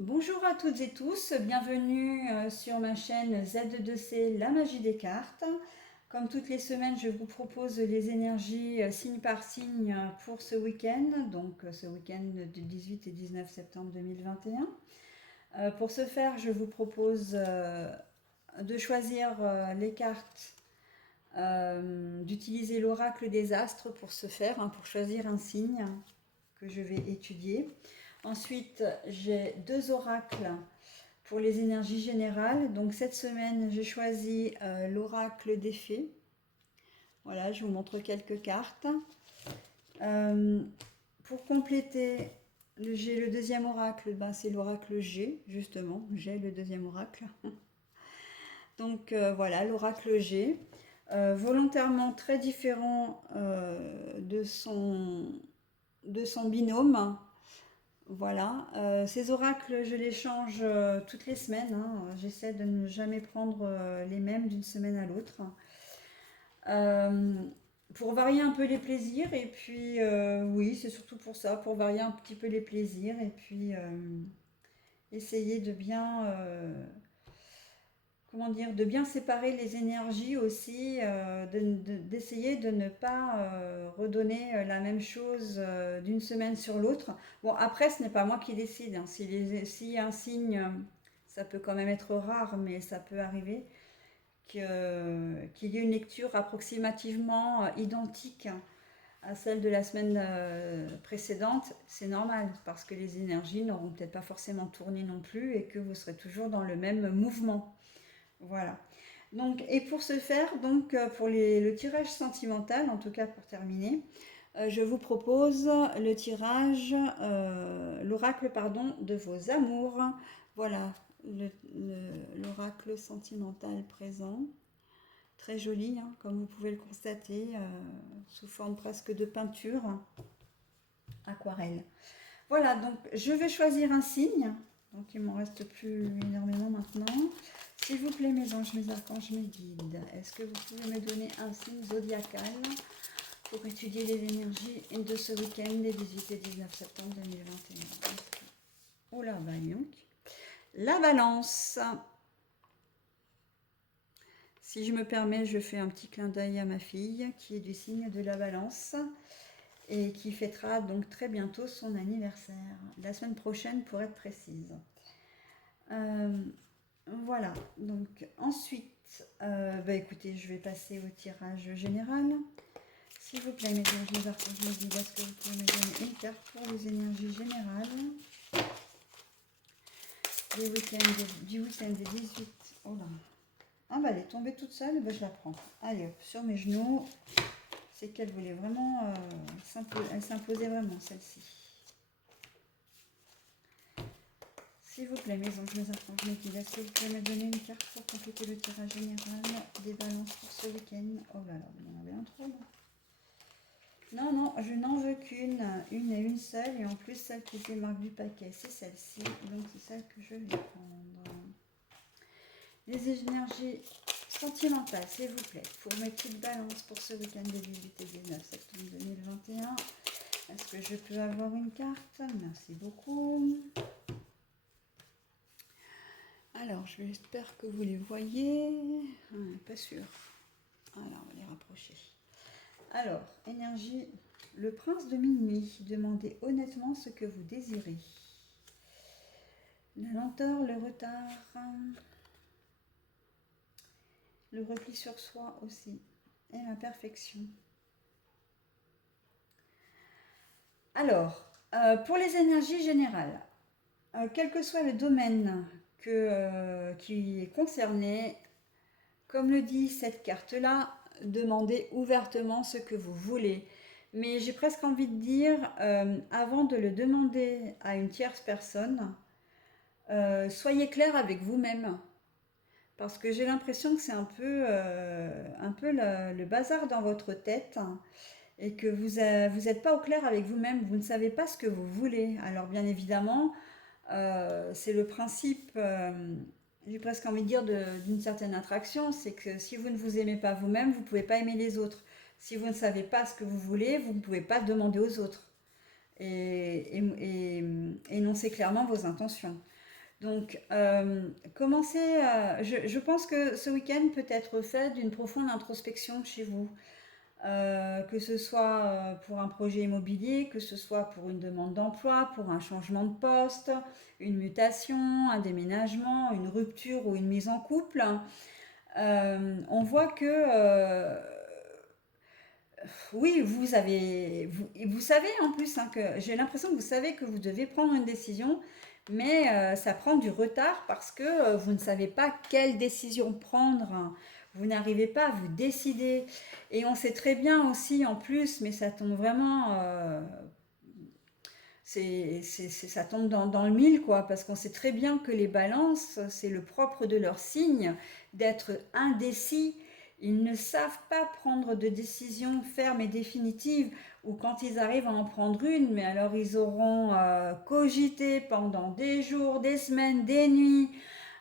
Bonjour à toutes et tous, bienvenue sur ma chaîne Z2C La Magie des cartes. Comme toutes les semaines, je vous propose les énergies signe par signe pour ce week-end, donc ce week-end du 18 et 19 septembre 2021. Pour ce faire, je vous propose de choisir les cartes, d'utiliser l'oracle des astres pour ce faire, pour choisir un signe que je vais étudier. Ensuite, j'ai deux oracles pour les énergies générales. Donc cette semaine, j'ai choisi l'oracle des fées. Voilà, je vous montre quelques cartes. Pour compléter, j'ai le deuxième oracle, c'est l'oracle G, justement. J'ai le deuxième oracle. Donc voilà, l'oracle G. Volontairement très différent de son binôme. Voilà, ces oracles, je les change toutes les semaines, J'essaie de ne jamais prendre les mêmes d'une semaine à l'autre. Euh, pour varier un peu les plaisirs, et puis oui, c'est surtout pour ça, pour varier un petit peu les plaisirs, et puis essayer de bien, comment dire, de bien séparer les énergies aussi, d'essayer de ne pas redonner la même chose d'une semaine sur l'autre. Bon, après, ce n'est pas moi qui décide, si un signe, ça peut quand même être rare, mais ça peut arriver, qu'il y ait une lecture approximativement identique à celle de la semaine précédente. C'est normal, parce que les énergies n'auront peut-être pas forcément tourné non plus, et que vous serez toujours dans le même mouvement. Voilà. Donc, et pour ce faire, donc pour le tirage sentimental, en tout cas pour terminer, je vous propose le tirage, l'oracle pardon, de vos amours. Voilà, l'oracle sentimental présent. Très joli, comme vous pouvez le constater, sous forme presque de peinture, aquarelle. Voilà, donc je vais choisir un signe. Donc il m'en reste plus énormément maintenant. S'il vous plaît, mes anges, mes archanges, mes guides, est-ce que vous pouvez me donner un signe zodiacal pour étudier les énergies de ce week-end des 18 et 19 septembre 2021? Oh là, bah donc. La balance. Si je me permets, je fais un petit clin d'œil à ma fille qui est du signe de la balance et qui fêtera donc très bientôt son anniversaire, la semaine prochaine pour être précise. Voilà, donc ensuite, écoutez, je vais passer au tirage général. S'il vous plaît, mes anges, mes archanges, mes guides, est-ce que vous pouvez me donner une carte pour les énergies générales du week-end des 18. Oh là. Ah bah elle est tombée toute seule, je la prends. Allez hop, sur mes genoux. C'est qu'elle voulait vraiment, elle s'imposait vraiment celle-ci. S'il vous plaît, mes anges, mes archanges, mes guides, est-ce que vous pouvez me donner une carte pour compléter le tirage général des balances pour ce week-end? Oh là là, vous en avez un trop là. Non, non, je n'en veux qu'une, une et une seule, et en plus celle qui démarque du paquet, c'est celle-ci, donc c'est celle que je vais prendre. Les énergies sentimentales, s'il vous plaît, pour mes petites balances pour ce week-end des 18 et 19 septembre 2021. Est-ce que je peux avoir une carte? Merci beaucoup. Alors, j'espère que vous les voyez. Pas sûr. Alors, on va les rapprocher. Alors, énergie, le prince de minuit. Demandez honnêtement ce que vous désirez. La lenteur, le retard, le repli sur soi aussi, et l'imperfection. Alors, pour les énergies générales, quel que soit le domaine qui est concerné, comme le dit cette carte-là, demandez ouvertement ce que vous voulez. Mais j'ai presque envie de dire, avant de le demander à une tierce personne, soyez clair avec vous-même. Parce que j'ai l'impression que c'est un peu le bazar dans votre tête, et que vous n'êtes pas au clair avec vous-même, vous ne savez pas ce que vous voulez. Alors bien évidemment, c'est le principe, j'ai presque envie de dire, d'une certaine attraction, c'est que si vous ne vous aimez pas vous-même, vous ne pouvez pas aimer les autres. Si vous ne savez pas ce que vous voulez, vous ne pouvez pas demander aux autres. Et énoncer clairement vos intentions. Donc, je pense que ce week-end peut être fait d'une profonde introspection chez vous. Que ce soit pour un projet immobilier, que ce soit pour une demande d'emploi, pour un changement de poste, une mutation, un déménagement, une rupture ou une mise en couple. On voit que oui, vous savez en plus hein, que j'ai l'impression que vous savez que vous devez prendre une décision, mais ça prend du retard parce que vous ne savez pas quelle décision prendre. Vous n'arrivez pas à vous décider. Et on sait très bien aussi en plus, mais ça tombe vraiment, ça tombe dans le mille, quoi, parce qu'on sait très bien que les balances, c'est le propre de leur signe d'être indécis. Ils ne savent pas prendre de décision ferme et définitive, ou quand ils arrivent à en prendre une, mais alors ils auront cogité pendant des jours, des semaines, des nuits,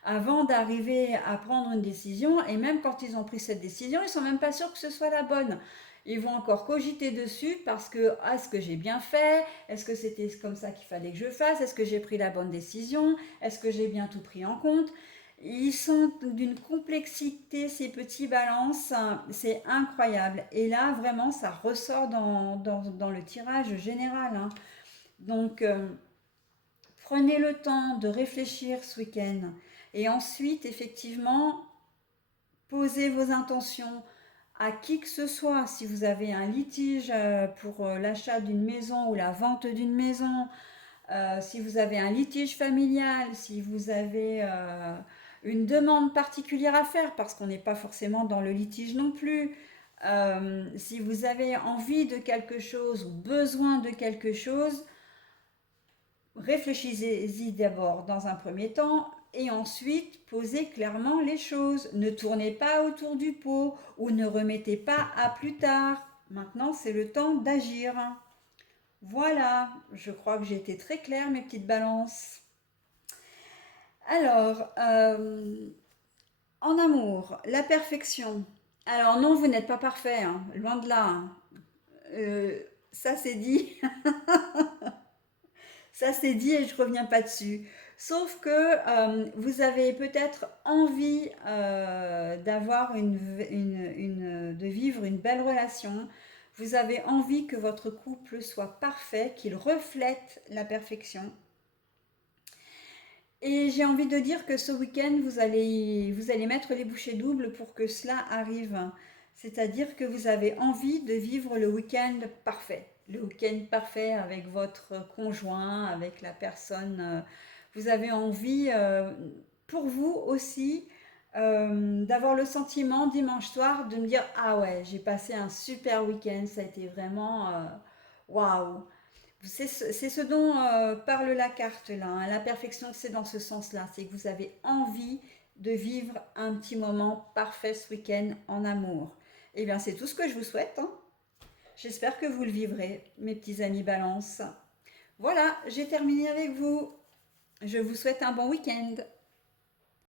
avant d'arriver à prendre une décision, et même quand ils ont pris cette décision, ils ne sont même pas sûrs que ce soit la bonne. Ils vont encore cogiter dessus parce que est-ce que j'ai bien fait? Est-ce que c'était comme ça qu'il fallait que je fasse? Est-ce que j'ai pris la bonne décision? Est-ce que j'ai bien tout pris en compte? Ils sont d'une complexité, ces petits balances, c'est incroyable. Et là, vraiment, ça ressort dans le tirage général, hein. Donc, prenez le temps de réfléchir ce week-end. Et ensuite, effectivement, posez vos intentions à qui que ce soit. Si vous avez un litige pour l'achat d'une maison ou la vente d'une maison, si vous avez un litige familial, si vous avez une demande particulière à faire, parce qu'on n'est pas forcément dans le litige non plus, si vous avez envie de quelque chose ou besoin de quelque chose, réfléchissez-y d'abord dans un premier temps et ensuite posez clairement les choses. Ne tournez pas autour du pot ou ne remettez pas à plus tard. Maintenant, c'est le temps d'agir. Voilà, je crois que j'ai été très claire, mes petites balances. Alors, en amour, la perfection. Alors non, vous n'êtes pas parfait, hein, loin de là, hein. Euh, ça c'est dit. Ça c'est dit et je ne reviens pas dessus. Sauf que vous avez peut-être envie d'avoir de vivre une belle relation. Vous avez envie que votre couple soit parfait, qu'il reflète la perfection. Et j'ai envie de dire que ce week-end, vous allez mettre les bouchées doubles pour que cela arrive. C'est-à-dire que vous avez envie de vivre le week-end parfait. Le week-end parfait avec votre conjoint, avec la personne. Vous avez envie, pour vous aussi, d'avoir le sentiment dimanche soir de me dire, ah ouais, j'ai passé un super week-end, ça a été vraiment waouh. C'est ce dont parle la carte là, hein. La perfection, c'est dans ce sens-là. C'est que vous avez envie de vivre un petit moment parfait ce week-end en amour. Eh bien, c'est tout ce que je vous souhaite, hein. J'espère que vous le vivrez, mes petits amis Balance. Voilà, j'ai terminé avec vous. Je vous souhaite un bon week-end.